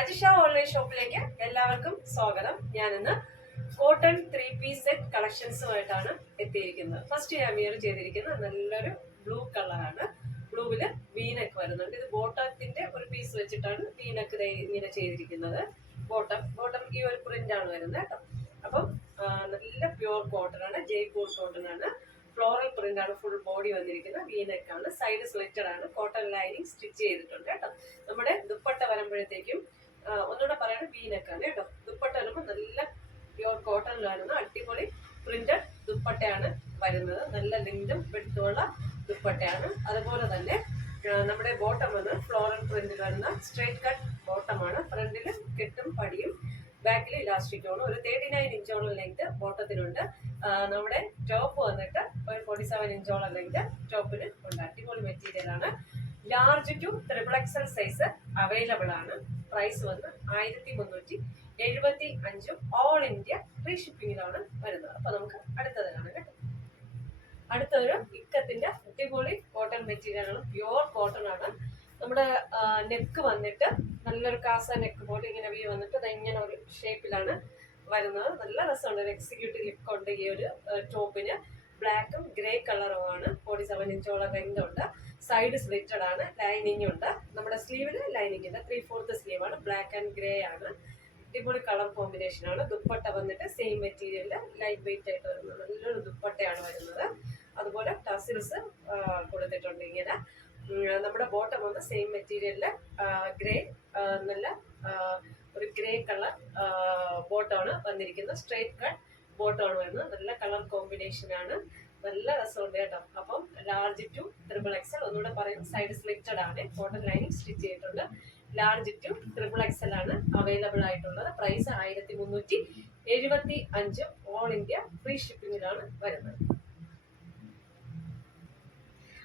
Ajisha online ഷോപ്പിലേക്ക് എല്ലാവർക്കും സ്വാഗതം. ഞാനിന്ന് കോട്ടൺ 3-പീസ് സെറ്റ് കളക്ഷൻസുമായിട്ടാണ് എത്തിയിരിക്കുന്നത്. ഫസ്റ്റ് ഞാൻ വിയർ ചെയ്തിരിക്കുന്നത് നല്ലൊരു ബ്ലൂ കളറാണ്. ബ്ലൂവില് വീനക്ക് വരുന്നുണ്ട്. ഇത് ബോട്ടത്തിന്റെ ഒരു പീസ് വെച്ചിട്ടാണ് വീനക്ക് ഇങ്ങനെ ചെയ്തിരിക്കുന്നത്. ബോട്ടം ഈ ഒരു പ്രിന്റ് ആണ് വരുന്നത് കേട്ടോ. അപ്പം നല്ല പ്യുവർ കോട്ടൺ ആണ്, ജയ്പൂർ കോട്ടൺ ആണ്. ഫ്ലോറൽ പ്രിന്റ് ആണ് ഫുൾ ബോഡി വന്നിരിക്കുന്നത്. വീനെക്ക് ആണ്, സൈഡ് സ്ലിറ്റഡ് ആണ്, കോട്ടൺ ലൈനിങ് സ്റ്റിച്ച് ചെയ്തിട്ടുണ്ട് കേട്ടോ. നമ്മുടെ ദുപ്പട്ട വരുമ്പോഴത്തേക്കും ഒന്നുകൂടെ പറയണം, വീനെക്കാണ് കേട്ടോ. ദുപ്പട്ട വരുമ്പോൾ നല്ല പ്യുവർ കോട്ടണിലായിരുന്നു, അടിപൊളി പ്രിന്റഡ് ദുപ്പട്ടയാണ് വരുന്നത്. നല്ല ലെങ്തും വെടുത്തുമുള്ള ദുപ്പട്ടയാണ്. അതുപോലെ തന്നെ നമ്മുടെ ബോട്ടം വന്ന് ഫ്ലോറൽ പ്രിന്റിൽ വരുന്ന സ്ട്രേറ്റ് കട്ട് ബോട്ടമാണ്. ഫ്രണ്ടിൽ കെട്ടും പടിയും ബാക്കിൽ ഇലാസ്റ്റിക്കുമാണ്. ഒരു 39 ഇഞ്ചോളം ലെങ്ത് ബോട്ടത്തിനുണ്ട്. നമ്മുടെ ടോപ്പ് വന്നിട്ട് ഒരു 47 ഇഞ്ചോളം ലെങ്ത് ടോപ്പിന് ഉണ്ട്. അടിപൊളി മെറ്റീരിയൽ ആണ്. Large to XXL size available ആണ്. പ്രൈസ് വന്ന് 1375 ഓൾ ഇന്ത്യ ഫ്രീ ഷിപ്പിംഗിലാണ് വരുന്നത്. അപ്പൊ നമുക്ക് അടുത്തത് കാണാം കേട്ടോ. അടുത്തൊരു ഇക്കത്തിന്റെ അടിപൊളി കോട്ടൺ മെറ്റീരിയൽ ആണ്, പ്യുവർ കോട്ടൺ ആണ്. നമ്മുടെ നെക്ക് വന്നിട്ട് നല്ലൊരു കാസ നെക്ക് പോലെ ഇങ്ങനെ വി വന്നിട്ട് ഇങ്ങനെ ഒരു ഷേപ്പിലാണ് വരുന്നത്. നല്ല രസമുണ്ട്. ഒരു എക്സിക്യൂട്ടീവ് ലുക്ക് ഉണ്ട് ഈ ഒരു ടോപ്പിന്. ബ്ലാക്കും ഗ്രേ കളറുമാണ്. 47 ഇഞ്ചോളം ലെങ്ത് ഉണ്ട്. സൈഡ് സ്ലിറ്റഡ് ആണ്, ലൈനിങ് ഉണ്ട്. നമ്മുടെ സ്ലീവില് ലൈനിങ് ഉണ്ട്. 3/4 സ്ലീവ് ആണ്, ബ്ലാക്ക് ആൻഡ് ഗ്രേ ആണ്. അടിപൊളി കളർ കോമ്പിനേഷൻ ആണ്. ദുപ്പട്ട വന്നിട്ട് സെയിം മെറ്റീരിയലില് ലൈറ്റ് വെയിറ്റ് ആയിട്ട് വരുന്നത് നല്ലൊരു ദുപ്പട്ടയാണ് വരുന്നത്. അതുപോലെ ടസിൽസ് കൊടുത്തിട്ടുണ്ട് ഇങ്ങനെ. നമ്മുടെ ബോട്ടം വന്ന് സെയിം മെറ്റീരിയലില് ഗ്രേ, നല്ല ഒരു ഗ്രേ കളർ ബോട്ടമാണ് വന്നിരിക്കുന്നത്. സ്ട്രേറ്റ് കട്ട് ബോട്ടമാണ് വരുന്നത്. നല്ല കളർ കോമ്പിനേഷൻ ആണ്. നല്ല രസമുണ്ട് കേട്ടോ. അപ്പം ലാർജ് ടു XXL, ഒന്നുകൂടെ പറയുന്നത് സൈഡ് സ്ലിറ്റഡ് ആണ്, കോട്ടൺ ലൈനിങ് സ്റ്റിച്ച് ചെയ്തിട്ടുണ്ട്. ലാർജ് ടു XXL ആണ് അവൈലബിൾ ആയിട്ടുള്ളത്. പ്രൈസ് 1375 ഓൾ ഇന്ത്യ ഫ്രീ ഷിപ്പിംഗിലാണ് വരുന്നത്.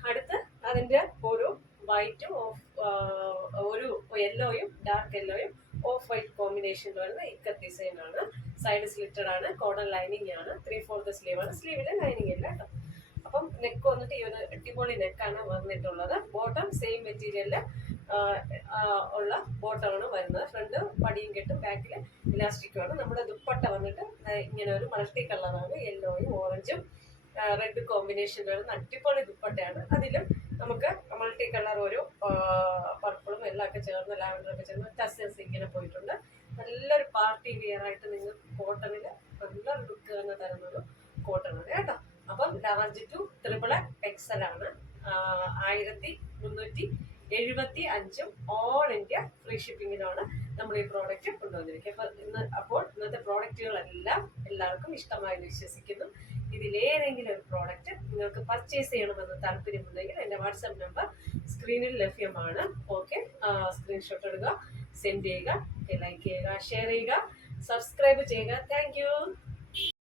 അടുത്ത് അതിന്റെ ഒരു വൈറ്റും ഒരു യെല്ലോയും ഡാർക്ക് യെല്ലോയും ഓഫ് വൈറ്റ് കോമ്പിനേഷനിൽ വരുന്ന ഇക്കത്ത് ഡിസൈൻ ആണ്. സൈഡ് സ്ലിറ്റഡ് ആണ്, കോട്ടൺ ലൈനിങ് ആണ്. 3/4 സ്ലീവ് ആണ്. സ്ലീവില് ലൈനിങ് ഇല്ല കേട്ടോ. അപ്പം നെക്ക് വന്നിട്ട് ഈ ഒരു അടിപൊളി നെക്കാണ് വന്നിട്ടുള്ളത്. ബോട്ടം സെയിം മെറ്റീരിയലില് ഉള്ള ബോട്ടമാണ് വരുന്നത്. ഫ്രണ്ട് പടിയും കെട്ടും, ബാക്കില് ഇലാസ്റ്റിക്കുമാണ്. നമ്മുടെ ദുപ്പട്ട വന്നിട്ട് ഇങ്ങനെ ഒരു മൾട്ടി കളറാണ്, യെല്ലോയും ഓറഞ്ചും റെഡ് കോമ്പിനേഷൻ വരുന്ന അടിപൊളി ദുപ്പട്ടയാണ്. അതിലും നമുക്ക് മൾട്ടി കളർ ഒരു പർപ്പിളും എല്ലാം ഒക്കെ ചേർന്ന്, ലാവൻഡറൊക്കെ ചേർന്ന് ടസൽസ് ഇങ്ങനെ പോയിട്ടുണ്ട്. നല്ലൊരു പാർട്ടി വിയർ ആയിട്ട് നിങ്ങൾക്ക് കോട്ടണില് നല്ലൊരു ലുക്ക് തന്നെ തരുന്നൊരു കോട്ടണാണ് കേട്ടോ. അപ്പം ലാർജ് ടു XXL ആണ്. 1375 ഓൾ ഇന്ത്യ ഫ്രീ ഷിപ്പിംഗിലാണ് നമ്മൾ ഈ പ്രോഡക്റ്റ് കൊണ്ടുവന്നിരിക്കുന്നത്. അപ്പോൾ ഇന്നത്തെ പ്രോഡക്റ്റുകളെല്ലാം എല്ലാവർക്കും ഇഷ്ടമായെന്ന് വിശ്വസിക്കുന്നു. ഇതിലേതെങ്കിലും ഒരു പ്രോഡക്റ്റ് നിങ്ങൾക്ക് പർച്ചേസ് ചെയ്യണമെന്ന് താല്പര്യമുണ്ടെങ്കിൽ എൻ്റെ വാട്സാപ്പ് നമ്പർ സ്ക്രീനിൽ ലഭ്യമാണ്. ഓക്കെ, സ്ക്രീൻഷോട്ട് എടുക്കുക, സെൻഡ് ചെയ്യുക, ലൈക്ക് ചെയ്യുക, ഷെയർ ചെയ്യുക, സബ്സ്ക്രൈബ് ചെയ്യുക. താങ്ക്